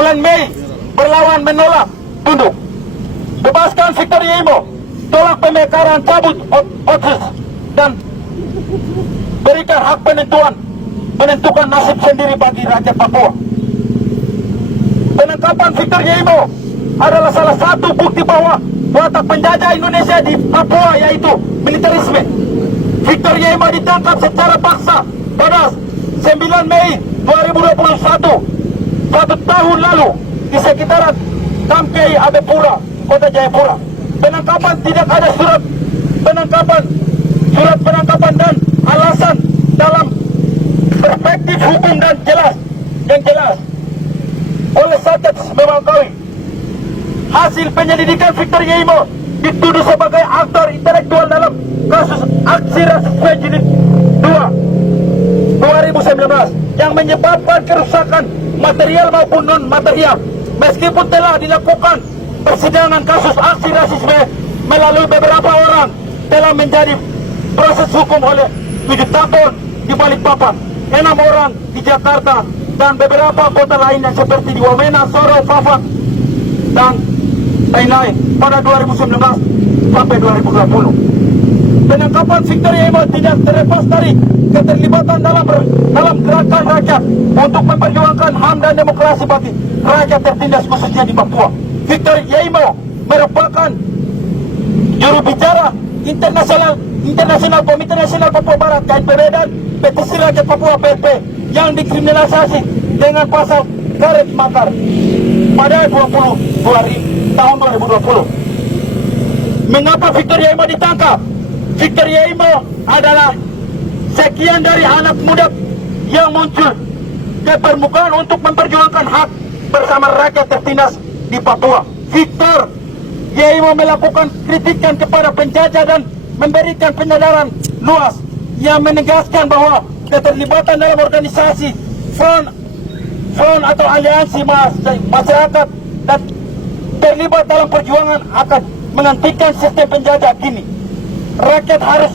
bulan Mei berlawan menolak tunduk. Bebaskan Victor Yemo, tolak pemekaran, cabut otsus, dan berikan hak penentuan menentukan nasib sendiri bagi rakyat Papua. Penangkapan Victor Yemo adalah salah satu bukti bahwa watak penjajah Indonesia di Papua yaitu militerisme. Victor Yemo ditangkap secara paksa pada 9 Mei 2021, 1 tahun lalu, di sekitaran Kamkei Abepura, Kota Jayapura. Penangkapan tidak ada surat penangkapan dan alasan dalam perspektif hukum dan yang jelas oleh Satgas Memangkawi. Hasil penyelidikan Victor Yemo dituduh sebagai aktor intelektual dalam kasus aksi rasisme jilid 2 2019 yang menyebabkan kerusakan material maupun non material. Meskipun telah dilakukan persidangan kasus aksi rasisme melalui beberapa orang, telah menjadi proses hukum oleh 7 tahun di Balikpapan, 6 orang di Jakarta, dan beberapa kota lainnya seperti di Wamena, Sorong, Fafak, dan lain-lain pada 2019 sampai 2020. Penangkapan Victor Yemo tidak terlepas dari keterlibatan dalam gerakan rakyat untuk memperjuangkan HAM dan demokrasi bagi rakyat tertindas khususnya di Papua. Victor Yemo merupakan juru bicara internasional Komite Nasional Papua Barat KNPB dan Petisi Rakyat Papua PP yang dikriminalisasi dengan pasal karet makar pada 20 tahun 2020. Mengapa Victor Yemo ditangkap? Victor Yemo adalah sekian dari anak muda yang muncul ke permukaan untuk memperjuangkan hak bersama rakyat tertindas di Papua. Victor Yemo melakukan kritikan kepada penjajah dan memberikan penyadaran luas yang menegaskan bahwa keterlibatan dalam organisasi front atau aliansi masyarakat dan terlibat dalam perjuangan akan menghentikan sistem penjajah kini. Rakyat harus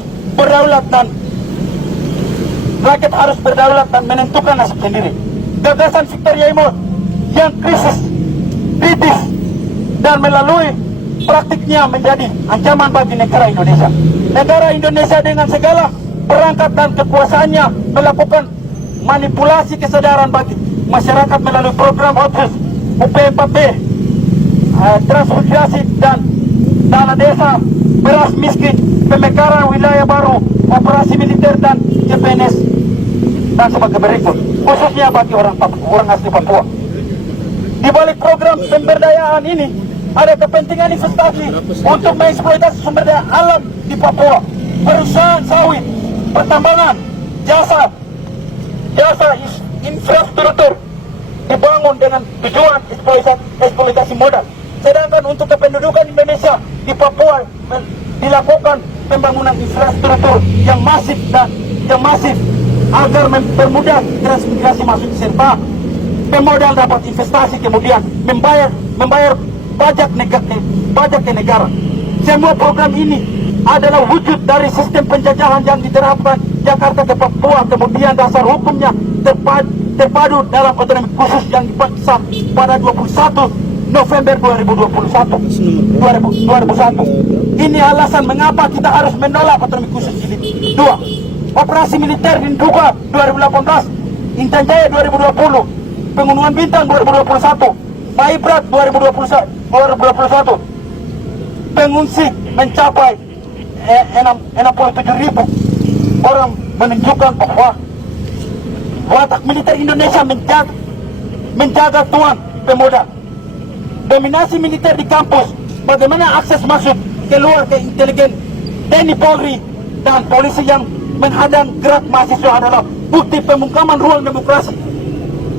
berdaulat dan menentukan nasib sendiri. Gagasan Victor Yemo yang kritis dan melalui praktiknya menjadi ancaman bagi negara Indonesia. Negara Indonesia dengan segala perangkat dan kekuasaannya melakukan manipulasi kesadaran bagi masyarakat melalui program OTS, UP4P, transmigrasi dan dana desa, beras miskin, pemekaran wilayah baru, operasi militer dan CPNS dan sebagai berikut, khususnya bagi orang asli Papua. Di balik program pemberdayaan ini ada kepentingan investasi untuk mengeksploitasi sumber daya alam di Papua. Perusahaan sawit, pertambangan, jasa infrastruktur dibangun dengan tujuan eksploitasi modal. Sedangkan untuk kependudukan Indonesia di Papua dilakukan pembangunan infrastruktur yang masif agar mempermudah transmigrasi masuk serta pemodal dapat investasi kemudian membayar pajak ke negara. Semua program ini adalah wujud dari sistem penjajahan yang diterapkan Jakarta ke Papua, kemudian dasar hukumnya terpadu dalam otonomi khusus yang dipaksa pada 21 November 2021. Ini alasan mengapa kita harus menolak otonomi khusus jilid 2. Operasi militer di Nduga 2018, Intan Jaya 2020, Pegunungan Bintang 2021, Maibrat 2021. Pengungsi mencapai 67.000 orang, menunjukkan bahwa watak militer Indonesia menjaga tuan pemodal. Dominasi militer di kampus, bagaimana akses masuk keluar ke intelijen, TNI Polri dan polisi yang menghadang gerak mahasiswa adalah bukti pemungkaman ruang demokrasi.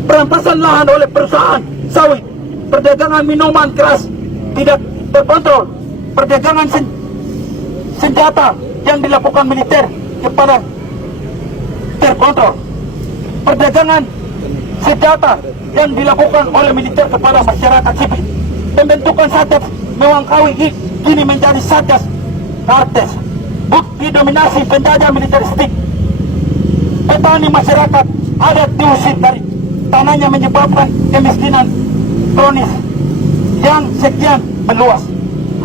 Perampasan lahan oleh perusahaan sawit, perdagangan minuman keras tidak terkontrol, perdagangan senjata yang dilakukan militer kepada terkontrol, perdagangan senjata yang dilakukan oleh militer kepada masyarakat sipil. Pembentukan Satgas Memangkawi kini menjadi Satgas Artes, bukti dominasi penjajah militeristik. Petani masyarakat adat diusir dari tanahnya menyebabkan kemiskinan kronis yang sekian meluas.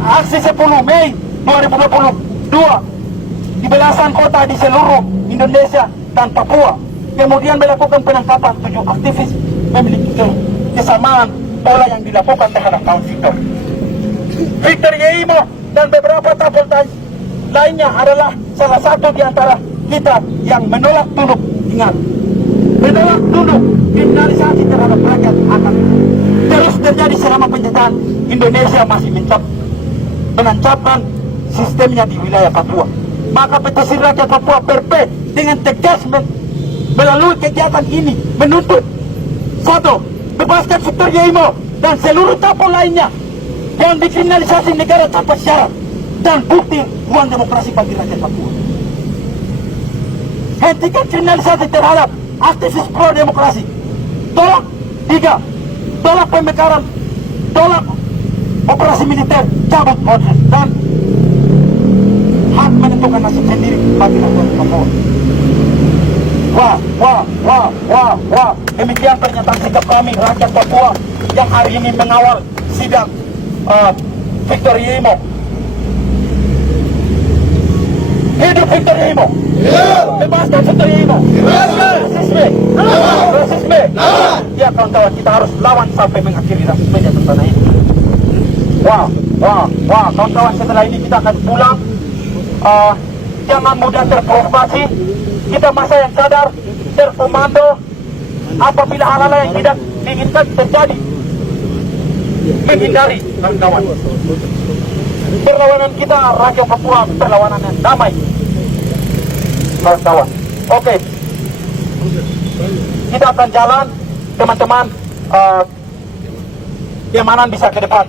Aksi 10 Mei 2022 di belasan kota di seluruh Indonesia dan Papua, kemudian melakukan penangkapan 7 aktivis memiliki kesamaan pola yang dilakukan terhadap kaum Victor Yeimo dan beberapa tabel lainnya adalah salah satu di antara kita yang menolak tunduk. Ingat, menolak tunduk kriminalisasi terhadap rakyat akan terus terjadi selama penjajahan Indonesia masih menancapkan sistemnya di wilayah Papua. Maka petisi rakyat Papua PRP dengan tegas melalui kegiatan ini menuntut: 1. Bebaskan Victor Yeimo dan seluruh tabel lainnya yang dikriminalisasi negara tanpa syarat dan bukti ruang demokrasi bagi rakyat Papua. Hentikan kriminalisasi terhadap aktivis pro demokrasi. Tolak 3. Tolak pemekaran, tolak operasi militer, cabut order dan hak menentukan nasib sendiri bagi rakyat Papua. Wah. Demikian pernyataan sikap kami rakyat Papua yang hari ini mengawal sidang Victor Yeimo. Hidup Victor Yeimo. Bebaskan Victor Yeimo. Rasisme. Ya kawan-kawan, kita harus lawan sampai mengakhiri rasisme di atas tanah ini. Wah, kawan-kawan, setelah ini kita akan pulang. Jangan mudah terprovokasi. Kita masa yang sadar, terkomando apabila hal-hal yang tidak diinginkan terjadi. Menghindari, kawan-kawan. Perlawanan kita rakyat Papua, perlawanan yang damai, kawan-kawan. Oke, kita akan jalan, teman-teman. Keamanan bisa ke depan.